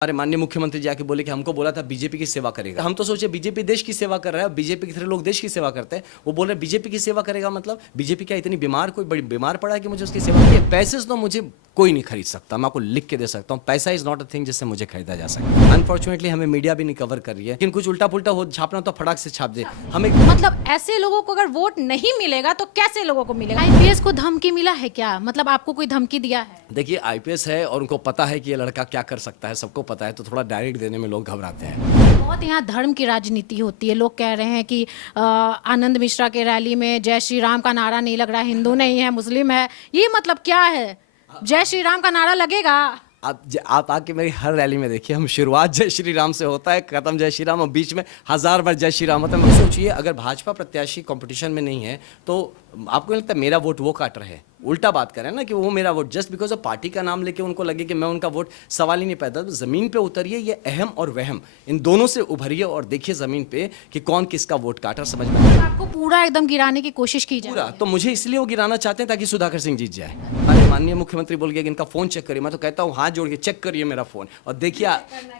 हमारे माननीय मुख्यमंत्री जी आके बोले कि हमको बोला था बीजेपी की सेवा करेगा। हम तो सोचे बीजेपी देश की सेवा कर रहा है, बीजेपी के तरह लोग देश की सेवा करते हैं। वो बोल रहे बीजेपी की सेवा करेगा, मतलब बीजेपी क्या इतनी बीमार, कोई बड़ी बीमार पड़ा है कि मुझे उसकी सेवा की? पैसे तो मुझे कोई नहीं खरीद सकता, मैं आपको लिख के दे सकता हूँ। पैसा इज नॉट अ थिंग जिससे मुझे खरीदा जा सकता। अनफॉर्चुनेटली हमें मीडिया भी नहीं कवर कर रही है, लेकिन कुछ उल्टा पुल्टा हो छापना तो फटाक से छाप दे हमें। मतलब ऐसे लोगों को अगर वोट नहीं मिलेगा तो कैसे लोगों को मिलेगा? आईपीएस को धमकी मिला है क्या? मतलब आपको कोई धमकी दिया है? देखिए आईपीएस है और उनको पता है कि ये लड़का क्या कर सकता है, सबको पता है, तो थोड़ा डायरेक्ट देने में लोग घबराते हैं। बहुत यहाँ धर्म की राजनीति होती है। लोग कह रहे हैं कि आनंद मिश्रा के रैली में जय श्री राम का नारा नहीं लग रहा, हिंदू नहीं है मुस्लिम है, ये मतलब क्या है? जय श्री राम का नारा लगेगा? आप आके मेरी हर रैली में देखिए, हम शुरुआत जय श्री राम से होता है, खत्म जय श्री राम, और बीच में 1000 बार जय श्री राम होता है। सोचिए अगर भाजपा प्रत्याशी कंपटीशन में नहीं है तो आपको लगता है मेरा वोट वो काट रहे हैं? उल्टा बात करें ना कि वो मेरा vote just because of party का नाम लेके उनको लगे कि मैं उनका वोट, सवाल ही नहीं पैदा। तो जमीन पे उतरिए, ये अहम और वहम इन दोनों से उभरिए और देखिए जमीन पे कि कौन किसका वोट काटा, समझ में आएगा। आपको पूरा एकदम गिराने की कोशिश की जाए पूरा तो मुझे इसलिए वो गिराना चाहते हैं ताकि सुधाकर सिंह जीत जाए। अरे माननीय मुख्यमंत्री बोल गया कि इनका फोन चेक करिए, मैं तो कहता हूँ हाथ जोड़ के चेक करिए मेरा फोन और देखिए,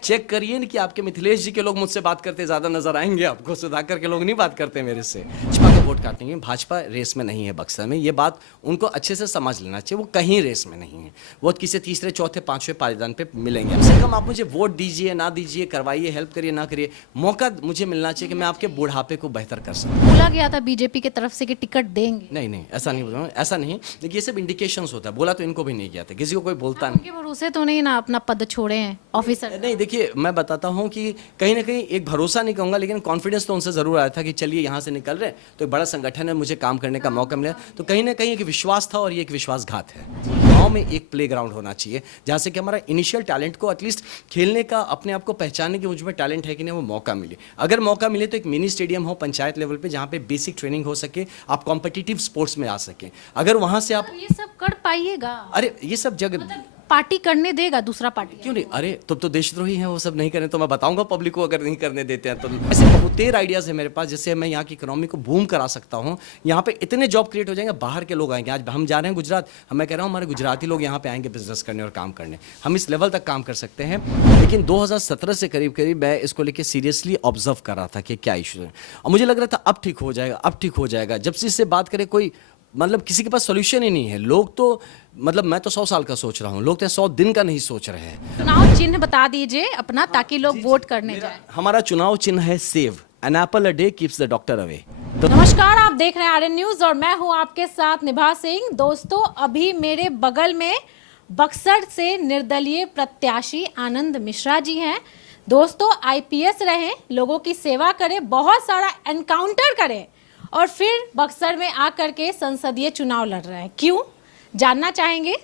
चेक करिए कि आपके मिथिलेश जी के लोग मुझसे बात करते ज्यादा नजर आएंगे आपको, सुधाकर के लोग नहीं बात करते मेरे से। भाजपा का वोट काटेंगे, भाजपा रेस में नहीं है बक्सर में, ये बात उनको अच्छे से समझ लेना चाहिए। वो कहीं रेस में नहीं है, वो किसी तीसरे चौथे पांचवें पायदान पे मिलेंगे। कम से कम आप मुझे वोट दीजिए ना दीजिए, करवाइए, हेल्प करिए ना करिए, मौका मुझे मिलना चाहिए कि मैं आपके बुढ़ापे को बेहतर कर सकूं। बोला गया था बीजेपी की तरफ से कि टिकट देंगे। नहीं नहीं, ऐसा नहीं बोला, ऐसा नहीं। देखिए ये सब इंडिकेशंस होता है, बोला तो इनको भी नहीं किया था, किसी को कोई बोलता नहीं। उनके भरोसे तो नहीं ना अपना पद छोड़े हैं ऑफिसर? नहीं देखिए मैं बताता हूँ कि कहीं ना कहीं एक भरोसा नहीं कहूँगा, लेकिन कॉन्फिडेंस तो उनसे जरूर आया था कि चलिए यहाँ से निकल रहे तो एक बड़ा संगठन है, मुझे काम करने का मौका मिला, तो कहीं ना कहीं एक विश्वास था और ये एक विश्वासघात है। गांव में एक प्लेग्राउंड होना चाहिए जहाँ से कि हमारा इनिशियल टैलेंट को एटलीस्ट खेलने का, अपने आप को पहचानने की मुझ में टैलेंट है कि नहीं, वो मौका मिले। अगर मौका मिले तो एक मिनी स्टेडियम हो पंचायत लेवल पे जहाँ पे बेसिक ट्रेनिंग हो सके, आप कॉम्पिटिटिव स्पोर्ट्स में आ सके। अगर वहाँ से आप ये सब कर पाइएगा? अरे ये सब जगह पार्टी करने देगा दूसरा पार्टी? क्यों नहीं? अरे तुम तो देशद्रोही हैं, वो सब नहीं करें तो मैं बताऊंगा पब्लिक को अगर नहीं करने देते हैं तो। ऐसे बहुतेर आइडियाज है मेरे पास जिससे मैं यहाँ की इकोनॉमी को बूम करा सकता हूँ। यहाँ पे इतने जॉब क्रिएट हो जाएंगे, बाहर के लोग आएंगे। आज हम जा रहे हैं गुजरात, मैं कह रहा हूँ हमारे गुजराती लोग यहाँ पे आएंगे बिजनेस करने और काम करने। हम इस लेवल तक काम कर सकते हैं। लेकिन 2017 से करीब करीब मैं इसको लेकर सीरियसली ऑब्जर्व कर रहा था कि क्या इशू है, और मुझे लग रहा था अब ठीक हो जाएगा, अब ठीक हो जाएगा। जब से इससे बात करें कोई मतलब किसी के पास सोल्यूशन ही नहीं है। लोग तो मतलब मैं तो 100 साल का सोच रहा हूँ, लोग तो 100 दिन का नहीं सोच रहे हैं। चुनाव चिन्ह बता दीजिए अपना ताकि लोग वोट करने जाए। हमारा चुनाव चिन्ह है सेव, an apple a day keeps the doctor away. नमस्कार, आप देख रहे हैं आरएन न्यूज और मैं हूं आपके साथ निभा सिंह। दोस्तों अभी मेरे बगल में बक्सर से निर्दलीय प्रत्याशी आनंद मिश्रा जी हैं। दोस्तों आईपीएस रहे, लोगों की सेवा करें, बहुत सारा एनकाउंटर करें और फिर बक्सर में आकर के संसदीय चुनाव लड़ रहे हैं। क्यों जानना चाहेंगे?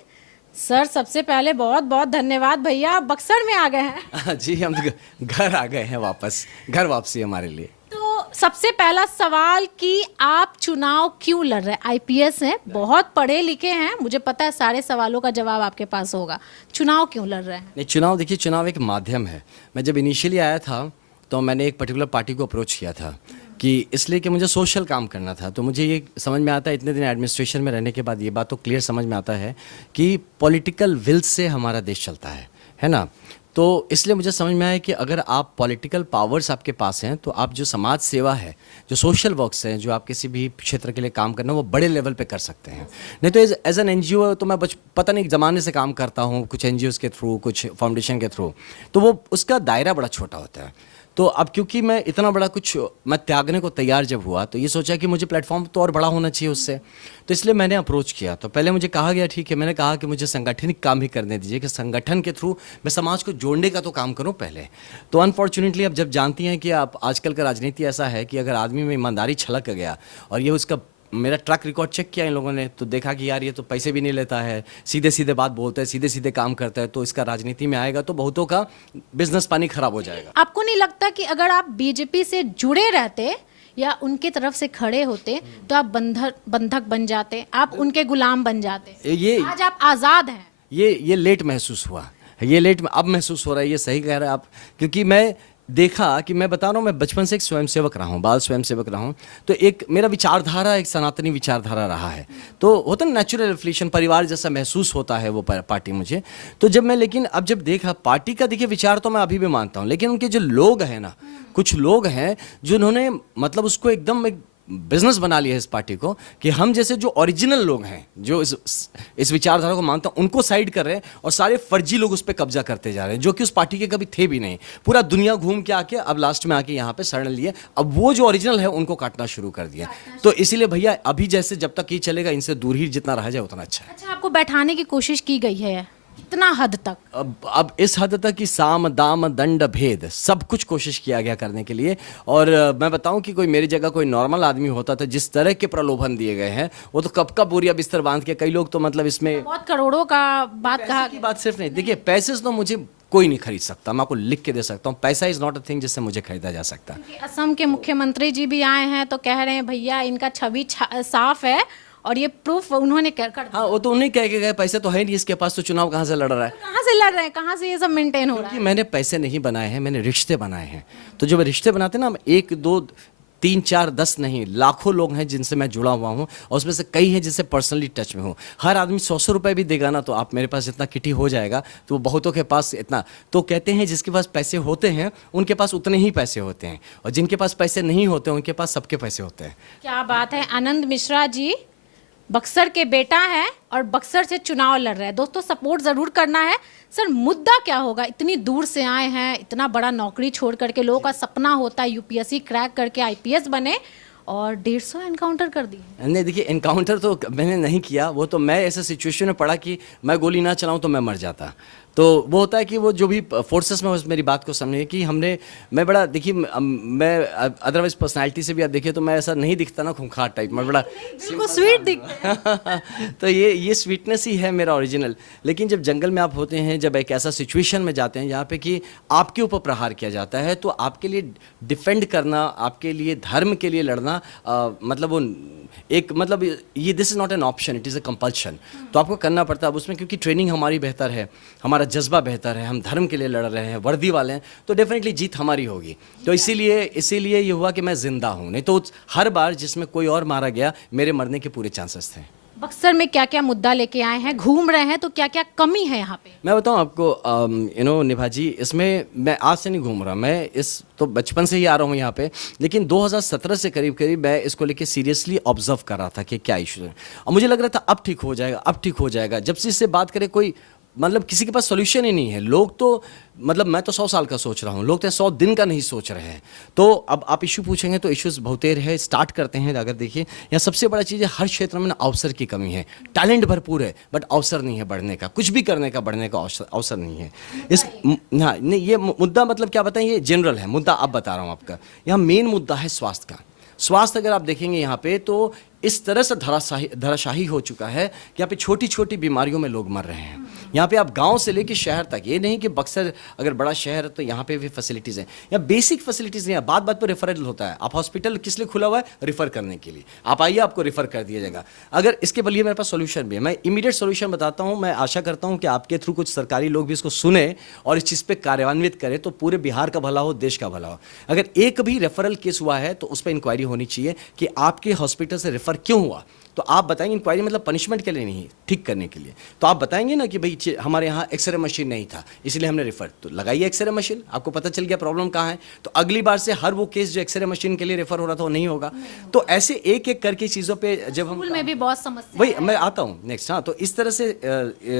सर सबसे पहले बहुत बहुत धन्यवाद भैया, आप बक्सर में आ गए हैं। जी हम घर आ गए हैं वापस, घर वापसी हमारे लिए। तो सबसे पहला सवाल कि आप चुनाव क्यों लड़ रहे हैं? आईपीएस हैं, बहुत पढ़े लिखे हैं, मुझे पता है सारे सवालों का जवाब आपके पास होगा। चुनाव क्यों लड़ रहे हैं? नहीं चुनाव, देखिए चुनाव एक माध्यम है। मैं जब इनिशियली आया था तो मैंने एक पर्टिकुलर पार्टी को अप्रोच किया था कि इसलिए कि मुझे सोशल काम करना था। तो मुझे ये समझ में आता है इतने दिन एडमिनिस्ट्रेशन में रहने के बाद, ये बात तो क्लियर समझ में आता है कि पॉलिटिकल विल से हमारा देश चलता है ना। तो इसलिए मुझे समझ में आया कि अगर आप पॉलिटिकल पावर्स आपके पास हैं तो आप जो समाज सेवा है, जो सोशल वर्क्स हैं, जो आप किसी भी क्षेत्र के लिए काम करना, वो बड़े लेवल पे कर सकते हैं। नहीं तो एज एन एनजीओ तो मैं पता नहीं ज़माने से काम करता हूँ, कुछ एनजीओज़ के थ्रू, कुछ फाउंडेशन के थ्रू, तो वो उसका दायरा बड़ा छोटा होता है। तो अब क्योंकि मैं इतना बड़ा कुछ मैं त्यागने को तैयार जब हुआ तो ये सोचा कि मुझे प्लेटफॉर्म तो और बड़ा होना चाहिए उससे, तो इसलिए मैंने अप्रोच किया। तो पहले मुझे कहा गया ठीक है, मैंने कहा कि मुझे संगठनिक काम ही करने दीजिए, कि संगठन के थ्रू मैं समाज को जोड़ने का तो काम करूं पहले। तो अनफॉर्चुनेटली अब जब जानती हैं कि आप आजकल का राजनीति ऐसा है कि अगर आदमी में ईमानदारी छलक गया, और ये उसका मेरा ट्रैक रिकॉर्ड चेक किया इन लोगों ने तो देखा कि यार ये तो पैसे भी नहीं लेता है, सीधे सीधे बात बोलता है, सीधे सीधे काम करता है, तो इसका राजनीति में आएगा तो बहुतों का बिजनेस पानी खराब हो जाएगा। आपको नहीं लगता कि अगर आप बीजेपी से जुड़े रहते या उनके तरफ से खड़े होते तो आप बंधक बन जाते, आप उनके गुलाम बन जाते? ये आज आप आजाद हैं। ये लेट महसूस हुआ, ये लेट अब महसूस हो रहा है, ये सही कह रहे हैं आप, क्योंकि मैं देखा कि मैं बता रहा हूँ, मैं बचपन से एक स्वयंसेवक रहा हूँ, बाल स्वयंसेवक रहा हूँ। तो एक मेरा विचारधारा एक सनातनी विचारधारा रहा है। तो होता ना नेचुरल रिफ्लेक्शन, परिवार जैसा महसूस होता है वो पार्टी मुझे। तो जब मैं, लेकिन अब जब देखा पार्टी का, देखिए विचार तो मैं अभी भी मानता हूँ, लेकिन उनके जो लोग हैं ना, कुछ लोग हैं जिन्होंने मतलब उसको एकदम एक बिजनेस बना लिया है इस पार्टी को, कि हम जैसे जो ओरिजिनल लोग हैं, जो इस विचारधारा को मानते हैं, उनको साइड कर रहे हैं और सारे फर्जी लोग उस पर कब्जा करते जा रहे हैं, जो कि उस पार्टी के कभी थे भी नहीं। पूरा दुनिया घूम के आके अब लास्ट में आके यहाँ पे शरण लिए, अब वो जो ओरिजिनल है उनको काटना शुरू कर दिया। तो इसीलिए भैया अभी जैसे जब तक ये चलेगा, इनसे दूर ही जितना रहा जाए उतना अच्छा है। अच्छा, आपको बैठाने की कोशिश की गई है कितना हद तक? अब इस हद तक कि साम दाम दंड भेद सब कुछ कोशिश किया गया करने के लिए। और मैं बताऊं कि कोई मेरी जगह कोई नॉर्मल आदमी होता था, जिस तरह के प्रलोभन दिए गए हैं, वो तो कब का बोरिया बिस्तर बांध के, कई लोग तो मतलब इसमें बहुत करोड़ों का बात कहा। की बात सिर्फ नहीं, देखिए पैसे से तो मुझे कोई नहीं खरीद सकता, मैं आपको लिख के दे सकता हूँ, पैसा इज नॉट अ थिंग जिससे मुझे खरीदा जा सकता। क्योंकि असम के मुख्यमंत्री जी भी आए हैं तो कह रहे हैं भैया इनका छवि साफ है, और ये प्रूफ उन्होंने कर दिया। हाँ, वो तो उन्हीं कह के गए, पैसे तो है नहीं इसके पास, तो चुनाव कहाँ से लड़ रहा है? कहाँ से लड़ रहे हैं, कहाँ से ये सब मेंटेन हो रहा है? क्योंकि मैंने पैसे नहीं बनाए हैं, मैंने रिश्ते बनाए हैं। तो जब रिश्ते बनाते हैं ना, 1 2 3 4 10 नहीं, लाखों लोग हैं जिनसे मैं जुड़ा हुआ हूँ, और उसमें से कई हैं जिनसे पर्सनली टच में हूँ। हर आदमी 100 रुपए भी देगा ना, तो आप मेरे पास इतना किटी हो जाएगा, तो बहुतों के पास इतना। तो कहते हैं जिसके पास पैसे होते हैं उनके पास उतने ही पैसे होते हैं, और जिनके पास पैसे नहीं होते उनके पास सबके पैसे होते हैं। क्या बात है। आनंद मिश्रा जी बक्सर के बेटा हैं और बक्सर से चुनाव लड़ रहे हैं। दोस्तों सपोर्ट जरूर करना है। सर मुद्दा क्या होगा? इतनी दूर से आए हैं, इतना बड़ा नौकरी छोड़ करके, लोगों का सपना होता है यूपीएससी क्रैक करके आईपीएस बने, और 150 एनकाउंटर कर दिए। नहीं देखिए, एनकाउंटर तो मैंने नहीं किया, वो तो मैं ऐसे सिचुएशन में पड़ा कि मैं गोली ना चलाऊं तो मैं मर जाता। तो वो होता है कि वो जो भी फोर्सेस में मेरी बात को समझे कि मैं बड़ा, देखिए मैं अदरवाइज पर्सनालिटी से भी आप देखिए तो मैं ऐसा नहीं दिखता ना खूंखार टाइप, मैं बड़ा बिल्कुल स्वीट दिखते हैं। तो ये स्वीटनेस ही है मेरा ओरिजिनल। लेकिन जब जंगल में आप होते हैं, जब एक ऐसा सिचुएशन में जाते हैं जहाँ पे कि आपके ऊपर प्रहार किया जाता है, तो आपके लिए डिफेंड करना, आपके लिए धर्म के लिए लड़ना, मतलब वो एक मतलब ये this is not an option, it is a compulsion. तो आपको करना पड़ता है अब उसमें, क्योंकि ट्रेनिंग हमारी बेहतर है, हमारा जज्बा बेहतर है, हम धर्म के लिए लड़ रहे हैं, वर्दी वाले हैं, तो डेफिनेटली जीत हमारी होगी। तो इसीलिए ये हुआ कि मैं जिंदा हूँ, नहीं तो हर बार जिसमें कोई और मारा गया, मेरे मरने के पूरे चांसेस थे। बक्सर में क्या क्या मुद्दा लेके आए हैं, घूम रहे हैं, तो क्या क्या कमी है यहाँ पे? मैं बताऊं आपको, निभा जी, इसमें मैं आज से नहीं घूम रहा, मैं तो बचपन से ही आ रहा हूँ यहाँ पे। लेकिन 2017 से करीब मैं इसको लेके सीरियसली ऑब्जर्व कर रहा था कि क्या इशू है, और मुझे लग रहा था अब ठीक हो जाएगा, अब ठीक हो जाएगा। जब से इससे बात करें, कोई मतलब किसी के पास सोल्यूशन ही नहीं है। लोग तो मतलब मैं तो 100 साल का सोच रहा हूँ, लोग तो 100 दिन का नहीं सोच रहे हैं। तो अब आप इशू पूछेंगे तो इश्यूज बहुतेर है। स्टार्ट करते हैं। अगर देखिए, यहाँ सबसे बड़ा चीज़ है, हर क्षेत्र में ना अवसर की कमी है। टैलेंट भरपूर है, बट अवसर नहीं है बढ़ने का, कुछ भी करने का, बढ़ने का अवसर नहीं है। हाँ नहीं, ये मुद्दा मतलब क्या बताएं, ये जनरल है मुद्दा, अब बता रहा हूँ आपका। यहाँ मेन मुद्दा है स्वास्थ्य का। स्वास्थ्य अगर आप देखेंगे यहाँ पे, तो इस तरह से धराशाही हो चुका है कि यहाँ पे छोटी छोटी बीमारियों में लोग मर रहे हैं। यहाँ पे आप गांव से लेके शहर तक, ये नहीं कि बक्सर अगर बड़ा शहर है तो यहाँ पे भी फैसिलिटीज़ हैं, यहाँ बेसिक फैसिलिटीज़ नहीं है। बात बात पर रेफरल होता है। आप हॉस्पिटल किस लिए खुला हुआ है? रेफर करने के लिए। आप आइए, आपको रेफर कर दिया जाएगा। अगर इसके बलिए मेरे पास सोल्यूशन भी है, मैं इमीडिएट सोल्यूशन बताता हूँ। मैं आशा करता हूँ कि आपके थ्रू कुछ सरकारी लोग भी इसको सुने और इस चीज़ पर कार्यान्वित करें, तो पूरे बिहार का भला हो, देश का भला हो। अगर एक भी रेफरल केस हुआ है तो उस पर इंक्वायरी होनी चाहिए कि आपके हॉस्पिटल से रेफर क्यों हुआ। तो आप बताएंगे, इंक्वायरी मतलब पनिशमेंट के लिए नहीं, ठीक करने के लिए। तो आप बताएंगे ना कि भाई हमारे यहाँ एक्सरे मशीन नहीं था, इसलिए हमने रेफर, तो लगाइए एक्सरे मशीन, आपको पता चल गया प्रॉब्लम कहाँ है। तो अगली बार से हर वो केस जो एक्सरे मशीन के लिए रेफर हो रहा था वो नहीं होगा। तो ऐसे एक एक करके चीज़ों पे जब हम, स्कूल में भी बहुत समस्या, वही मैं आता हूँ नेक्स्ट। हाँ, तो इस तरह से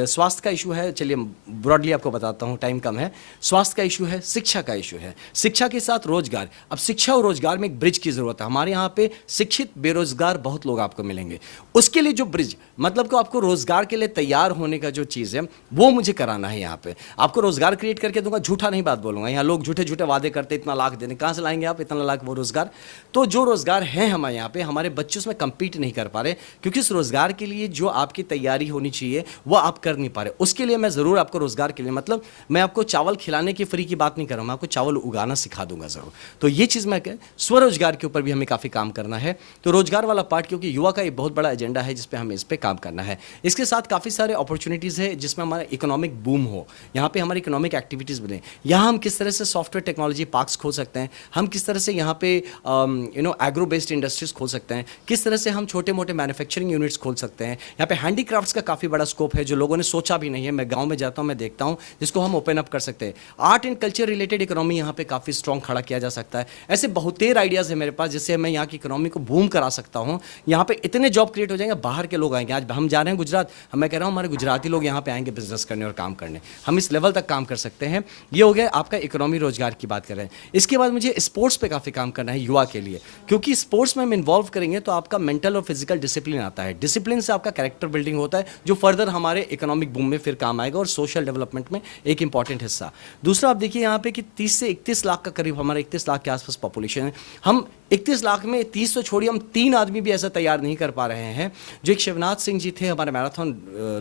स्वास्थ्य का इशू है। चलिए ब्रॉडली आपको बताता हूँ, टाइम कम है। स्वास्थ्य का इशू है, शिक्षा का इशू है, शिक्षा के साथ रोजगार। अब शिक्षा और रोजगार में एक ब्रिज की जरूरत है। हमारे यहाँ पे शिक्षित बेरोजगार बहुत लोग आपको मिलेंगे, उसके लिए जो ब्रिज, मतलब कि आपको रोजगार के लिए तैयार होने का जो चीज़ है वो मुझे कराना है। यहाँ पे आपको रोजगार क्रिएट करके दूंगा, झूठा नहीं बात बोलूंगा। यहाँ लोग झूठे झूठे वादे करते, इतना लाख देने, कहाँ से लाएंगे आप इतना लाख वो रोजगार? तो जो रोजगार है हमारे यहाँ पे, हमारे बच्चे उसमें compete नहीं कर पा रहे, क्योंकि उस रोजगार के लिए जो आपकी तैयारी होनी चाहिए वो आप कर नहीं पा रहे। उसके लिए मैं जरूर आपको रोजगार के लिए, मतलब मैं आपको चावल खिलाने की फ्री की बात नहीं कर रहा हूँ, मैं आपको चावल उगाना सिखा दूंगा जरूर। तो ये चीज़ मैं कह, स्वरोजगार के ऊपर भी हमें काफ़ी काम करना है। तो रोजगार वाला पार्ट, क्योंकि युवा का एक बहुत बड़ा एजेंडा है जिस पे हमें इस पे काम करना है। इसके साथ काफ़ी सारे अपॉर्चुनिटीज़ है जिसमें हमारा इकोनॉमिक बूम हो, यहाँ पे हमारी इकोनॉमिक एक्टिविटीज़ बने। यहाँ हम किस तरह से सॉफ्टवेयर टेक्नोलॉजी पार्क्स खोल सकते हैं, हम किस तरह से यहाँ पे एग्रो बेस्ड इंडस्ट्रीज खोल सकते हैं, किस तरह से हम छोटे मोटे मैन्युफैक्चरिंग यूनिट्स खोल सकते हैं। यहाँ पे हैंडीक्राफ्ट्स का काफ़ी बड़ा स्कोप है जो लोगों ने सोचा भी नहीं है। मैं गाँव में जाता हूँ, मैं देखता हूँ, जिसको हम ओपन अप कर सकते हैं। Art and culture related economy यहाँ पे काफ़ी स्ट्रॉन्ग खड़ा किया जा सकता है। ऐसे बहुतेर आइडियाज़ है मेरे पास जिससे मैं यहाँ की इकोनॉमी को बूम करा सकता हूँ। यहाँ पे इतने जॉब क्रिएट हो जाएंगे, बाहर के लोग आएंगे। आज हम जा रहे हैं गुजरात, मैं कह रहा हूँ हमारे गुजराती लोग यहाँ पे आएंगे बिजनेस करने और काम करने। हम इस लेवल तक काम कर सकते हैं। ये हो गया आपका इकोनॉमी, रोजगार की बात कर रहे हैं। इसके बाद मुझे स्पोर्ट्स पे काफ़ी काम करना है युवा के लिए, क्योंकि स्पोर्ट्स में हम इन्वॉल्व करेंगे तो आपका मेंटल और फिजिकल डिसिप्लिन आता है। डिसिप्लिन से आपका कैरेक्टर बिल्डिंग होता है जो फर्दर हमारे इकोनॉमिक बूम में फिर काम आएगा और सोशल डेवलपमेंट में एक इंपॉर्टेंट हिस्सा। दूसरा आप देखिए यहाँ पे कि 30 से 31 लाख का करीब, हमारा 31 लाख के आसपास पॉपुलेशन है। हम 31 लाख में 30 तो छोड़िए, हम 3 आदमी भी ऐसा तैयार नहीं कर पा रहे हैं। जो एक शिवनाथ सिंह जी थे, हमारे मैराथन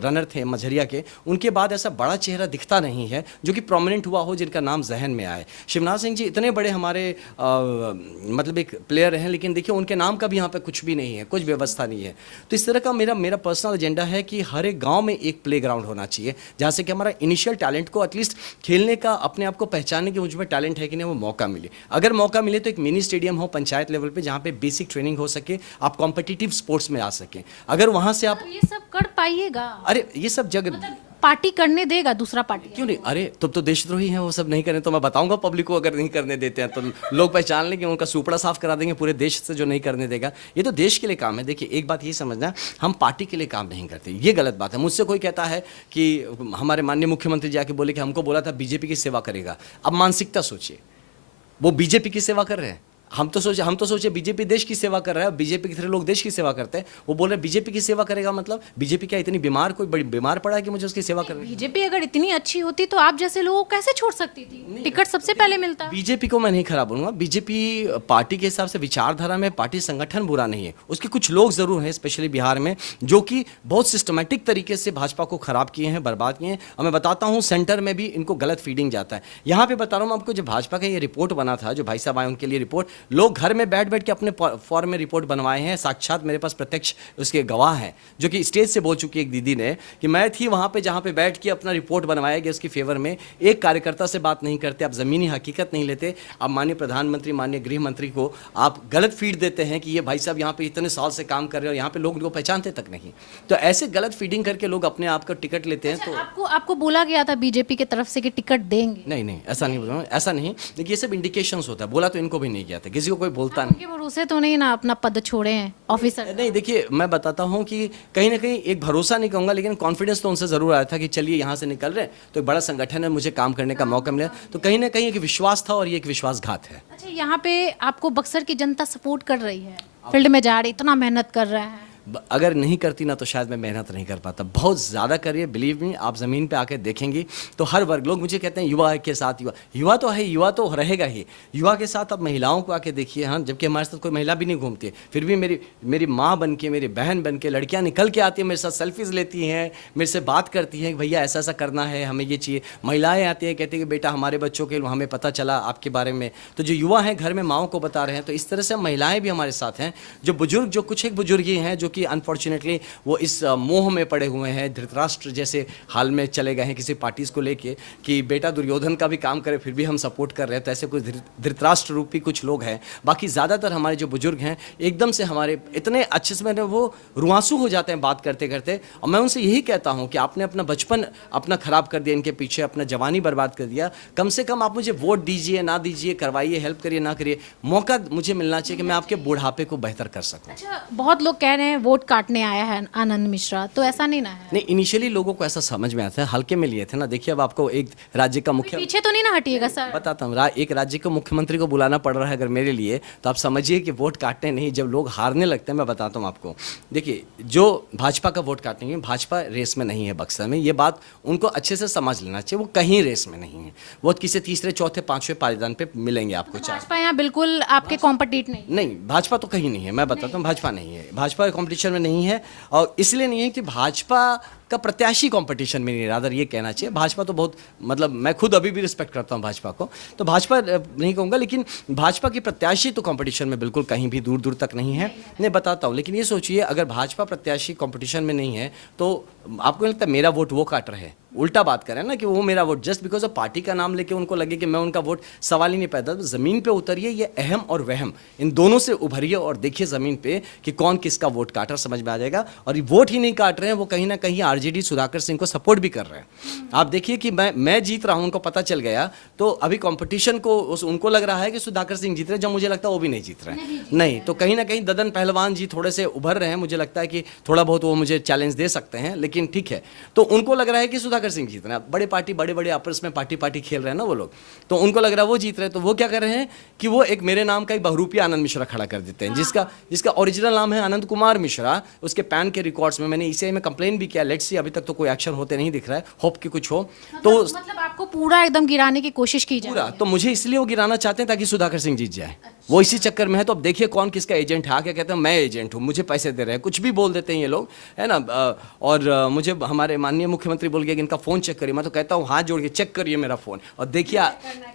रनर थे मझरिया के, उनके बाद ऐसा बड़ा चेहरा दिखता नहीं है जो कि प्रोमिनेंट हुआ हो, जिनका नाम जहन में आए। शिवनाथ सिंह जी इतने बड़े हमारे मतलब एक प्लेयर हैं, लेकिन देखिए उनके नाम का भी यहाँ पे कुछ भी नहीं है, कुछ व्यवस्था नहीं है। तो इस तरह का मेरा पर्सनल एजेंडा है कि हर एक गाँव में एक प्ले ग्राउंड होना चाहिए जहाँ से कि हमारा इनिशियल टैलेंट को एटलीस्ट खेलने का, अपने आप को पहचानने की, मुझ में टैलेंट है कि नहीं, वो मौका मिले। अगर मौका मिले तो एक मिनी स्टेडियम हो पंचायत लेवल पे जहाँ पे बेसिक ट्रेनिंग हो सके, आप कॉम्पिटिटिव स्पोर्ट्स में आ सकें। अगर वहाँ से आप ये सब कर पाइएगा? अरे ये सब जगह पार्टी करने देगा दूसरा पार्टी? क्यों नहीं? अरे तुम तो देशद्रोही हैं, वो सब नहीं करें तो मैं बताऊंगा पब्लिक को। अगर नहीं करने देते हैं तो लोग पहचान लेंगे, उनका सुपड़ा साफ करा देंगे पूरे देश से जो नहीं करने देगा। ये तो देश के लिए काम है। देखिए एक बात ये समझना, हम पार्टी के लिए काम नहीं करते, ये गलत बात है। मुझसे कोई कहता है कि हमारे माननीय मुख्यमंत्री जाके बोले कि हमको बोला था बीजेपी की सेवा करेगा। अब मानसिकता सोचिए, वो बीजेपी की सेवा कर रहे हैं। हम तो सोचे बीजेपी देश की सेवा कर रहा है, बीजेपी के तरह लोग देश की सेवा करते हैं। वो बोल रहे बीजेपी की सेवा करेगा, मतलब बीजेपी क्या इतनी बीमार, कोई बड़ी बीमार पड़ा है कि मुझे उसकी सेवा करनी? बीजेपी अगर इतनी अच्छी होती तो आप जैसे लोगों को कैसे छोड़ सकती थी? टिकट सबसे पहले मिलता। बीजेपी को मैं नहीं खराब बोलूंगा। बीजेपी पार्टी के हिसाब से विचारधारा में पार्टी संगठन बुरा नहीं है, उसके कुछ लोग जरूर हैं स्पेशली बिहार में जो कि बहुत सिस्टमेटिक तरीके से भाजपा को खराब किए हैं, बर्बाद किए हैं। और मैं बताता हूँ सेंटर में भी इनको गलत फीडिंग जाता है। यहाँ पे बता रहा हूँ आपको, जो भाजपा का ये रिपोर्ट बना था, जो भाई साहब आए उनके लिए रिपोर्ट, लोग घर में बैठ के अपने फॉर्म में रिपोर्ट बनवाए हैं। साक्षात मेरे पास प्रत्यक्ष उसके गवाह हैं, जो कि स्टेज से बोल चुकी एक दीदी ने कि मैं थी वहां पे जहां पे बैठ के अपना रिपोर्ट बनवाया गया उसकी फेवर में। एक कार्यकर्ता से बात नहीं करते, आप जमीनी हकीकत नहीं लेते। आप माननीय प्रधानमंत्री, माननीय गृह मंत्री को आप गलत फीड देते हैं कि ये भाई साहब यहाँ पे इतने साल से काम कर रहे हैं और यहाँ पे लोग उनको पहचानते तक नहीं। तो ऐसे गलत फीडिंग करके लोग अपने आप का टिकट लेते हैं। तो आपको बोला गया था बीजेपी की तरफ से कि टिकट देंगे? नहीं, ऐसा नहीं बोला, ऐसा नहीं। देखिए ये सब इंडिकेशंस होता है, बोला तो इनको भी नहीं गया था, किसी को कोई बोलता नहीं। उनके भरोसे तो नहीं ना अपना पद छोड़े हैं ऑफिसर? नहीं, देखिए मैं बताता हूँ कि कहीं ना कहीं एक भरोसा नहीं कहूँगा, लेकिन कॉन्फिडेंस तो उनसे ज़रूर आया था कि चलिए यहाँ से निकल रहे तो एक बड़ा संगठन है, मुझे काम करने का मौका मिला। तो कहीं ना कहीं एक विश्वास था और ये एक विश्वासघात है। अच्छा, यहाँ पे आपको बक्सर की जनता सपोर्ट कर रही है, फील्ड में जा रही, इतना मेहनत कर रहे हैं। अगर नहीं करती ना तो शायद मैं मेहनत नहीं कर पाता। बहुत ज़्यादा करिए, बिलीव मी, आप ज़मीन पे आके देखेंगी तो हर वर्ग, लोग मुझे कहते हैं युवा के साथ, युवा तो है, युवा तो रहेगा ही। युवा के साथ आप महिलाओं को आके देखिए, हाँ, जबकि हमारे साथ कोई महिला भी नहीं घूमती है, फिर भी मेरी माँ बन के, मेरी बहन बन के लड़कियाँ निकल के आती हैं, मेरे साथ सेल्फीज़ लेती हैं, मेरे से बात करती हैं कि भैया ऐसा ऐसा करना है, हमें ये चाहिए। महिलाएँ आती हैं, कहती हैं कि बेटा हमारे बच्चों के हमें पता चला आपके बारे में। तो जो युवा हैं घर में माँओं को बता रहे हैं। तो इस तरह से महिलाएँ भी हमारे साथ हैं। जो बुजुर्ग, जो कुछ एक बुजुर्ग ही हैं जो कि अनफॉर्चुनेटली वो इस मोह में पड़े हुए हैं, धृतराष्ट्र जैसे हाल में चले गए हैं किसी पार्टीज को लेके कि बेटा दुर्योधन का भी काम करे, फिर भी हम सपोर्ट कर रहे हैं। तो ऐसे कुछ धृतराष्ट्र रूपी कुछ लोग हैं। बाकी ज़्यादातर हमारे जो बुजुर्ग हैं एकदम से हमारे इतने अच्छे से वो रुआंसू हो जाते हैं बात करते करते। और मैं उनसे यही कहता हूँ कि आपने अपना बचपन अपना खराब कर दिया, इनके पीछे अपना जवानी बर्बाद कर दिया। कम से कम आप मुझे वोट दीजिए, ना दीजिए, करवाइए, हेल्प करिए, ना करिए, मौका मुझे मिलना चाहिए कि मैं आपके बुढ़ापे को बेहतर कर सकूँ। अच्छा, बहुत लोग कह रहे हैं वोट काटने आया है आनंद मिश्रा, तो ऐसा नहीं ना है? नहीं, इनिशियली लोगों को ऐसा समझ में आता है, हल्के में लिए थे ना। देखिए अब आपको एक राज्य का मुख्य, पीछे तो नहीं ना हटिएगा सर? बताता हूँ, एक राज्य के मुख्यमंत्री को बुलाना पड़ रहा है अगर मेरे लिए, तो आप समझिए कि वोट काटने नहीं, जब लोग हारने लगते हैं। मैं बताता हूँ आपको, देखिए जो भाजपा का वोट काटेंगे, भाजपा रेस में नहीं है बक्सर में, ये बात उनको अच्छे से समझ लेना चाहिए। वो कहीं रेस में नहीं है, वो किसी तीसरे चौथे पांचवें पायदान पे मिलेंगे आपको। भाजपा यहाँ बिल्कुल आपके कॉम्पिटिट नहीं, भाजपा तो कहीं नहीं है। मैं बताता हूँ, भाजपा नहीं है, भाजपा कॉम्पिटिशन में नहीं है। और इसलिए नहीं है कि भाजपा का प्रत्याशी कंपटीशन में नहीं, रादर ये कहना चाहिए। भाजपा तो बहुत, मतलब मैं खुद अभी भी रिस्पेक्ट करता हूँ भाजपा को, तो भाजपा नहीं कहूँगा, लेकिन भाजपा की प्रत्याशी तो कंपटीशन में बिल्कुल कहीं भी दूर दूर तक नहीं है। मैं बताता हूँ, लेकिन ये सोचिए अगर भाजपा प्रत्याशी कंपटीशन में नहीं है तो आपको लगता है मेरा वोट वो काट रहे हैं? उल्टा बात करें ना कि वो मेरा vote just because of party का नाम लेके उनको लगे कि मैं उनका वोट, सवाल ही नहीं पैदा। तो ज़मीन पे उतरिए, ये अहम और वहम इन दोनों से उभरिए और देखिए ज़मीन पे कि कौन किसका वोट काट रहा, समझ में आ जाएगा। और ये वोट ही नहीं काट रहे हैं, वो कहीं ना कहीं आरजेडी सुधाकर सिंह को सपोर्ट भी कर रहे हैं। आप देखिए कि मैं जीत रहा हूँ, उनको पता चल गया, तो अभी कंपटीशन को उनको लग रहा है कि सुधाकर सिंह जीत रहे, जब मुझे लगता है वो भी नहीं जीत रहे हैं। नहीं, तो कहीं ना कहीं ददन पहलवान जी थोड़े से उभर रहे हैं, मुझे लगता है कि थोड़ा बहुत वो मुझे चैलेंज दे सकते हैं, लेकिन ठीक है। तो उनको लग रहा है कि सुधाकर सिंह जीत रहे हैं, बड़े पार्टी, बड़े बड़े आपस में पार्टी खेल रहे हैं ना वो लोग, तो उनको लग रहा है वो जीत रहे हैं। तो वो क्या कर रहे हैं कि वो एक मेरे नाम का एक बहुरूपी आनंद मिश्रा खड़ा कर देते हैं, जिसका ओरिजिनल नाम है आनंद कुमार मिश्रा। उसके पैन के रिकॉर्ड्स में मैंने इसे में कंप्लेन भी किया, लेट्स सी, अभी तक तो कोई एक्शन होते नहीं दिख रहा है, होप कि कुछ हो। तो मतलब आपको पूरा एकदम गिराने की कोशिश की पूरा, तो मुझे इसलिए वो गिराना चाहते हैं ताकि सुधाकर सिंह जीत जाए, वो इसी चक्कर में है। तो अब देखिए कौन किसका एजेंट है, आके कहते हैं मैं एजेंट हूँ, मुझे पैसे दे रहे हैं, कुछ भी बोल देते हैं ये लोग, है ना। और मुझे हमारे माननीय मुख्यमंत्री बोल गए कि इनका फ़ोन चेक करिए। मैं तो कहता हूँ हाथ जोड़ के चेक करिए मेरा फ़ोन, और देखिए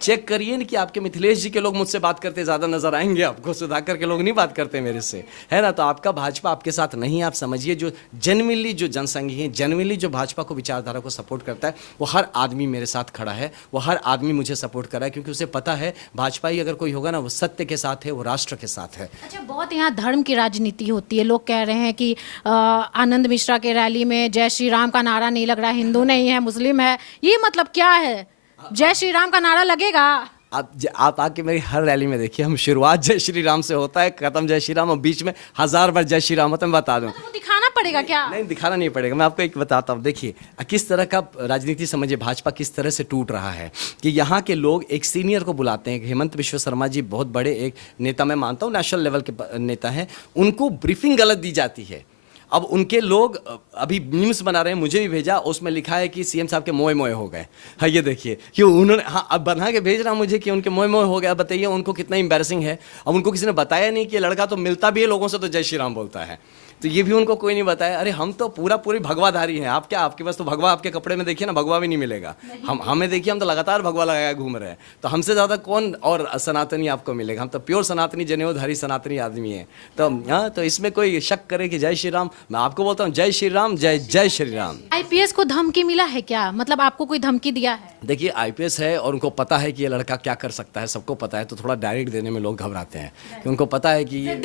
चेक करिए कि आपके मिथिलेश जी के लोग मुझसे बात करते ज़्यादा नजर आएंगे आपको, सुधाकर के लोग नहीं बात करते मेरे से, है ना। तो आपका भाजपा आपके साथ नहीं, आप समझिए जो जेन्युइनली जो जनसंघी है, जेन्युइनली जो भाजपा को विचारधारा को सपोर्ट करता है, वो हर आदमी मेरे साथ खड़ा है, वो हर आदमी मुझे सपोर्ट कर रहा है, क्योंकि उसे पता है भाजपा ही अगर कोई होगा ना, वो सत्य के साथ है, वो राष्ट्र के साथ है। अच्छा, बहुत यहाँ धर्म की राजनीति होती है। लोग कह रहे हैं कि आनंद मिश्रा के रैली में जय श्री राम का नारा नहीं लग रहा, हिंदू नहीं है मुस्लिम है, ये मतलब क्या है? जय श्री राम का नारा लगेगा? आप आके मेरी हर रैली में देखिए, हम शुरुआत जय श्री राम से होता है, खत्म जय श्री राम, और बीच में 1000 बार जय श्री राम होता है। मैं बता दूं, तो वो दिखाना पड़ेगा क्या? नहीं, दिखाना नहीं पड़ेगा, मैं आपको एक बताता हूँ। देखिए किस तरह का राजनीति, समझिए भाजपा किस तरह से टूट रहा है कि यहाँ के लोग एक सीनियर को बुलाते हैं, हेमंत बिश्व शर्मा जी बहुत बड़े एक नेता, मैं मानता हूँ नेशनल लेवल के नेता हैं, उनको ब्रीफिंग गलत दी जाती है। अब उनके लोग अभी मीम्स बना रहे हैं, मुझे भी भेजा, उसमें लिखा है कि सीएम साहब के मोए मोए हो गए। हाँ ये देखिए कि उन्होंने, हाँ अब बना के भेज रहा मुझे कि उनके मोए मोए हो गया। बताइए उनको कितना एम्बैरेसिंग है। अब उनको किसी ने बताया नहीं कि लड़का तो मिलता भी है लोगों से तो जय श्री राम बोलता है, तो ये भी उनको कोई नहीं बताया। अरे हम तो पूरी भगवाधारी हैं, आप क्या, आपके पास तो भगवा, आपके कपड़े में देखिए ना भगवा भी नहीं मिलेगा। हमें देखिए, हम तो लगातार भगवा लगाया घूम रहे हैं, तो हमसे ज़्यादा कौन और सनातनी आपको मिलेगा। हम तो प्योर सनातनी, जनेऊधारी सनातनी आदमी हैं। तो हाँ, तो इसमें कोई शक करे कि जय श्री राम, मैं आपको बोलता हूँ जय श्री राम, जय जय श्री राम। आईपीएस को धमकी मिला है क्या? मतलब आपको कोई धमकी दिया है? देखिए आईपीएस है और उनको पता है कि ये लड़का क्या कर सकता है, सबको पता है, तो थोड़ा डायरेक्ट देने में लोग घबराते हैं कि उनको पता है कि ये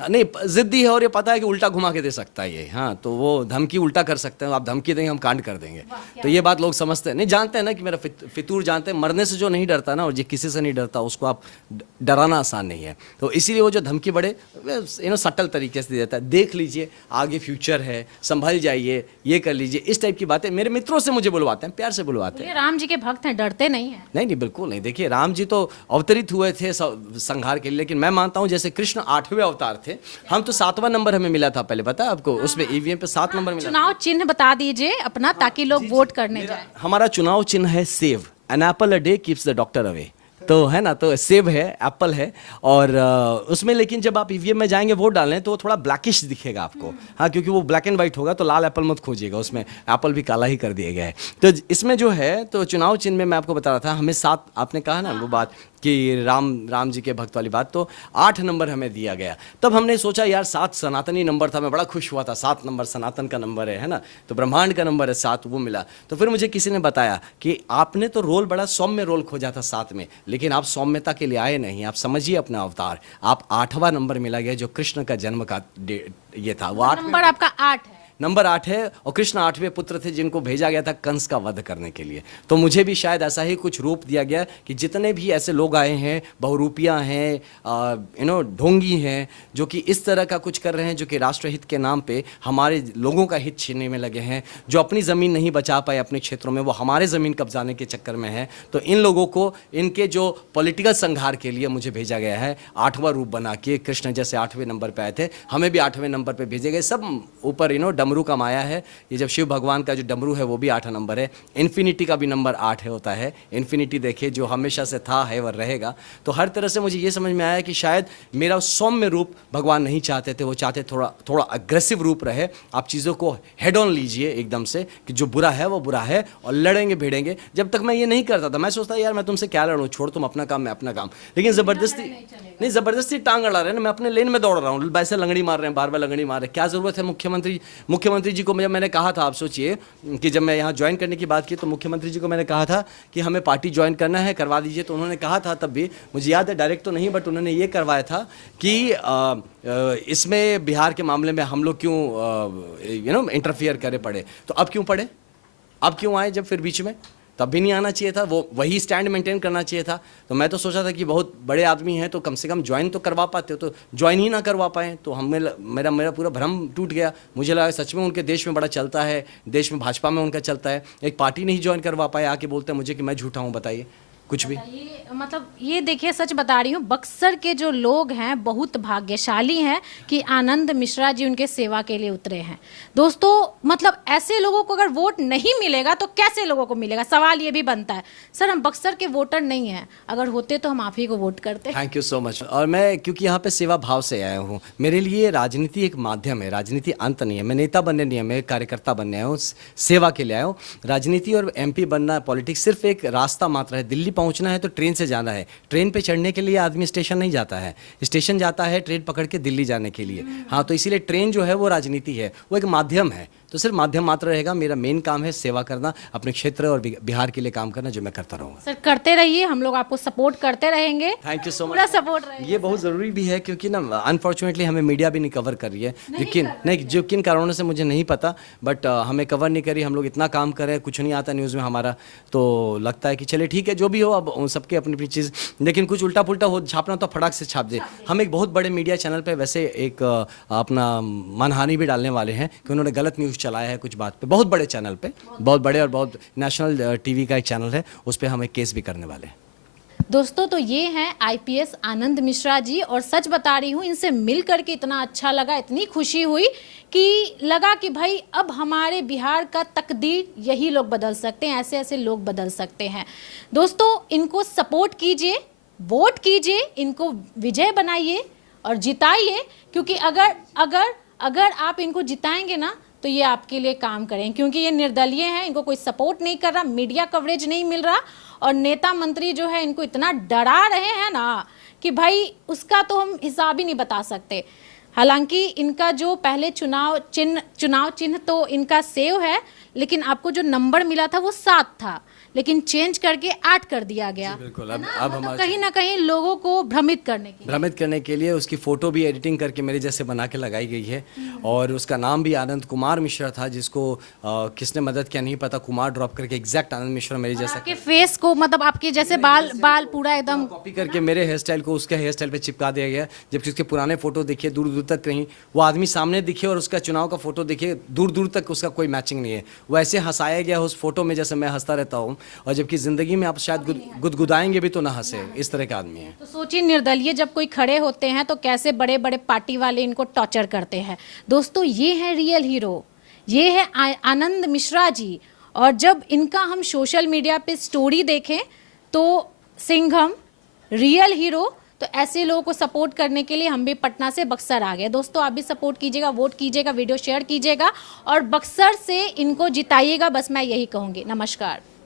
नहीं जिद्दी है, और ये पता है कि उल्टा घुमा के दे सकता है ये। हाँ, तो वो धमकी उल्टा कर सकते हैं, आप धमकी देंगे हम कांड कर देंगे, तो ये बात लोग समझते हैं, नहीं जानते हैं ना कि मेरा फितूर जानते हैं। मरने से जो नहीं डरता ना, और जो किसी से नहीं डरता, उसको आप डराना आसान नहीं है। तो इसीलिए वो जो धमकी बड़े सटल तरीके से देता है, देख लीजिए आगे फ्यूचर है, संभल जाइए, ये कर लीजिए, इस टाइप की बातें मेरे मित्रों से मुझे बुलवाते हैं, प्यार से बुलवाते हैं। राम जी के भक्त हैं, डरते नहीं हैं? नहीं, बिल्कुल नहीं। देखिए राम जी तो अवतरित हुए थे संहार के लिए, लेकिन मैं मानता हूं जैसे कृष्ण 8वें अवतार थे, हम तो 7वां नंबर हमें मिला था, पहले पता है आपको, उसमें ईवीएम पे 7 नंबर मिला। चुनाव चिन्ह बता दीजिए अपना, ताकि लोग वोट करने जाए। हमारा चुनाव चिन्ह है सेव, an apple a day keeps the doctor away, तो है ना, तो सेब है, एप्पल है, और उसमें लेकिन जब आप ईवीएम में जाएंगे वोट डालने, तो वो थोड़ा ब्लैकिश दिखेगा आपको। हाँ, क्योंकि वो ब्लैक एंड व्हाइट होगा, तो लाल एप्पल मत खोजिएगा, उसमें एप्पल भी काला ही कर दिया गया है। तो इसमें जो है, तो चुनाव चिन्ह में मैं आपको बता रहा था, हमें 7, आपने कहा ना वो बात कि राम जी के भक्त वाली बात, तो 8 नंबर हमें दिया गया। तब हमने सोचा यार 7 सनातनी नंबर था, मैं बड़ा खुश हुआ था, 7 नंबर सनातन का नंबर है ना, तो ब्रह्मांड का नंबर है 7, वो मिला। तो फिर मुझे किसी ने बताया कि आपने तो रोल बड़ा सौम्य रोल खोजा था 7 में, लेकिन आप सौम्यता के लिए आए नहीं, आप समझिए अपना अवतार, आप 8वां नंबर मिला गया, जो कृष्ण का जन्म का ये था, वो 8 नंबर आपका 8 है। नंबर 8 है, और कृष्ण 8वें पुत्र थे जिनको भेजा गया था कंस का वध करने के लिए। तो मुझे भी शायद ऐसा ही कुछ रूप दिया गया कि जितने भी ऐसे लोग आए हैं, बहुरूपियाँ हैं, ढोंगी हैं, जो कि इस तरह का कुछ कर रहे हैं, जो कि राष्ट्रहित के नाम पे हमारे लोगों का हित छीनने में लगे हैं, जो अपनी ज़मीन नहीं बचा पाए अपने क्षेत्रों में, वो हमारे ज़मीन कब्जाने के चक्कर में है। तो इन लोगों को, इनके जो पॉलिटिकल संहार के लिए मुझे भेजा गया है, 8वां रूप बना के, कृष्ण जैसे 8वें नंबर पर आए थे, हमें भी 8वें नंबर पर भेजे गए, सब ऊपर डम डमरू का माया है। ये जब शिव भगवान का जो डमरू है वो भी 8 नंबर है, इन्फिनिटी का भी नंबर 8 है होता है। इन्फिनिटी देखिए, जो हमेशा से था, है और रहेगा। तो हर तरह से मुझे ये समझ में आया कि शायद मेरा सौम्य रूप भगवान नहीं चाहते थे, वो चाहते थोड़ा अग्रेसिव रूप रहे। आप चीज़ों को हेड ऑन लीजिए एकदम से, कि जो बुरा है वो बुरा है, और लड़ेंगे भिड़ेंगे। जब तक मैं ये नहीं करता था, मैं सोचता यार मैं तुमसे क्या लड़ूं, छोड़ तुम अपना काम मैं अपना काम। लेकिन ज़बरदस्ती नहीं, ज़बरदस्ती टांग अड़ा रहे हैं ना, मैं अपने लेन में दौड़ रहा हूँ, वैसे लंगड़ी मार रहे हैं, बार बार लंगड़ी मार रहे हैं। क्या ज़रूरत है मुख्यमंत्री जी को? जब मैंने कहा था, आप सोचिए कि जब मैं यहाँ ज्वाइन करने की बात की तो मुख्यमंत्री जी को मैंने कहा था कि हमें पार्टी ज्वाइन करना है, करवा दीजिए। तो उन्होंने कहा था, तब भी मुझे याद है, डायरेक्ट तो नहीं बट उन्होंने ये करवाया था कि इसमें बिहार के मामले में हम लोग क्यों इंटरफियर करे पड़े। तो अब क्यों पड़े, अब क्यों आए जब फिर बीच में? तब भी नहीं आना चाहिए था, वो वही स्टैंड मेंटेन करना चाहिए था। तो मैं तो सोचा था कि बहुत बड़े आदमी हैं तो कम से कम ज्वाइन तो करवा पाते हो, तो ज्वाइन ही ना करवा पाए तो मेरा पूरा भ्रम टूट गया। मुझे लगा सच में उनके देश में बड़ा चलता है, देश में भाजपा में उनका चलता है, एक पार्टी नहीं ज्वाइन करवा पाए, आके बोलते हैं मुझे कि मैं झूठा हूँ। बताइए कुछ भी। मतलब ये देखिए, सच बता रही हूँ, बक्सर के जो लोग हैं बहुत भाग्यशाली हैं कि आनंद मिश्रा जी उनके सेवा के लिए उतरे हैं। दोस्तों, मतलब ऐसे लोगों को अगर वोट नहीं मिलेगा तो कैसे लोगों को मिलेगा? सवाल ये भी बनता है। सर, हम बक्सर के वोटर नहीं हैं, अगर होते तो हम आप ही को वोट करते। Thank you so much. और मैं क्योंकि यहाँ पे सेवा भाव से आया हूँ, मेरे लिए राजनीति एक माध्यम है, राजनीति अंत नहीं है। मैं नेता बनने नहीं है, मैं कार्यकर्ता बनने आया हूँ, सेवा के लिए आया हूँ। राजनीति और MP बनना, पॉलिटिक्स सिर्फ एक रास्ता मात्र है। दिल्ली पहुँचना है तो ट्रेन से जाना है, ट्रेन पे चढ़ने के लिए आदमी स्टेशन नहीं जाता है, स्टेशन जाता है ट्रेन पकड़ के दिल्ली जाने के लिए। हाँ, तो इसीलिए ट्रेन जो है वो राजनीति है, वो एक माध्यम है। तो सिर्फ माध्यम मात्र रहेगा। मेरा मेन काम है सेवा करना, अपने क्षेत्र और बिहार के लिए काम करना, जो मैं करता रहूँगा। सर, करते रहिए, हम लोग आपको सपोर्ट करते रहेंगे। थैंक यू सो पूरा मच। सपोर्ट रहेगा। ये बहुत ज़रूरी भी है क्योंकि ना अनफॉर्चुनेटली हमें मीडिया भी नहीं कवर कर रही है, लेकिन नहीं, जो किन कारणों से मुझे नहीं पता, बट हमें कवर नहीं करी। हम लोग इतना काम कर रहे हैं, कुछ नहीं आता न्यूज़ में हमारा, तो लगता है कि चले ठीक है जो भी हो, अब उन सबके अपनी अपनी चीज़, लेकिन कुछ उल्टा पुल्टा हो छापना तो फटाक से छाप दे। हम एक बहुत बड़े मीडिया चैनल पे वैसे एक अपना मानहानि भी डालने वाले हैं कि उन्होंने गलत न्यूज़ चलाया है कुछ बात पे, बहुत बड़े चैनल पे, बहुत बड़े और बहुत नेशनल TV का एक चैनल है, उस पर हम एक केस भी करने वाले हैं। दोस्तों, तो ये हैं IPS आनंद मिश्रा जी, और सच बता रही हूँ, इनसे मिल करके इतना अच्छा लगा, इतनी खुशी हुई कि लगा कि भाई अब हमारे बिहार का तकदीर यही लोग बदल सकते हैं, ऐसे ऐसे लोग बदल सकते हैं। दोस्तों, इनको सपोर्ट कीजिए, वोट कीजिए, इनको विजय बनाइए और जिताइए, क्योंकि अगर आप इनको जिताएंगे ना तो ये आपके लिए काम करें, क्योंकि ये निर्दलीय हैं, इनको कोई सपोर्ट नहीं कर रहा, मीडिया कवरेज नहीं मिल रहा, और नेता मंत्री जो है इनको इतना डरा रहे हैं ना कि भाई उसका तो हम हिसाब ही नहीं बता सकते। हालांकि इनका जो पहले चुनाव चिन्ह तो इनका सेव है, लेकिन आपको जो नंबर मिला था वो 7 था, लेकिन चेंज करके 8 कर दिया गया। बिल्कुल, अब हमारे कहीं ना कहीं लोगों को भ्रमित करने के लिए उसकी फ़ोटो भी एडिटिंग करके मेरे जैसे बना के लगाई गई है, और उसका नाम भी आनंद कुमार मिश्रा था, जिसको किसने मदद किया नहीं पता, कुमार ड्रॉप करके एग्जैक्ट आनंद मिश्रा मेरे जैसा आपके फेस को, मतलब आपके जैसे बाल पूरा एकदम कॉपी करके मेरे हेयर स्टाइल को उसके हेयर स्टाइल पे चिपका दिया गया। जबकि उसके पुराने फोटो देखिए, दूर दूर तक कहीं वो आदमी सामने दिखे और उसका चुनाव का फोटो देखिए, दूर दूर तक उसका कोई मैचिंग नहीं है। वो ऐसे हंसाया गया उस फोटो में जैसे मैं हंसता रहता हूँ, और जबकि जिंदगी में आप शायद गुदगुदाएंगे भी तो ना हंसे, इस तरह का आदमी है। तो सोचिए, निर्दलीय जब कोई खड़े होते हैं तो कैसे बड़े बड़े पार्टी वाले इनको टॉर्चर करते हैं। दोस्तों, ये है रियल हीरो, ये है आनंद मिश्रा जी। और जब इनका हम सोशल मीडिया पे स्टोरी देखें तो सिंघम, रियल हीरो, तो ऐसे लोगों को सपोर्ट करने के लिए हम भी पटना से बक्सर आ गए। दोस्तों, आप भी सपोर्ट कीजिएगा, वोट कीजिएगा, वीडियो शेयर कीजिएगा और बक्सर से इनको जिताइएगा, बस मैं यही कहूँगी। नमस्कार।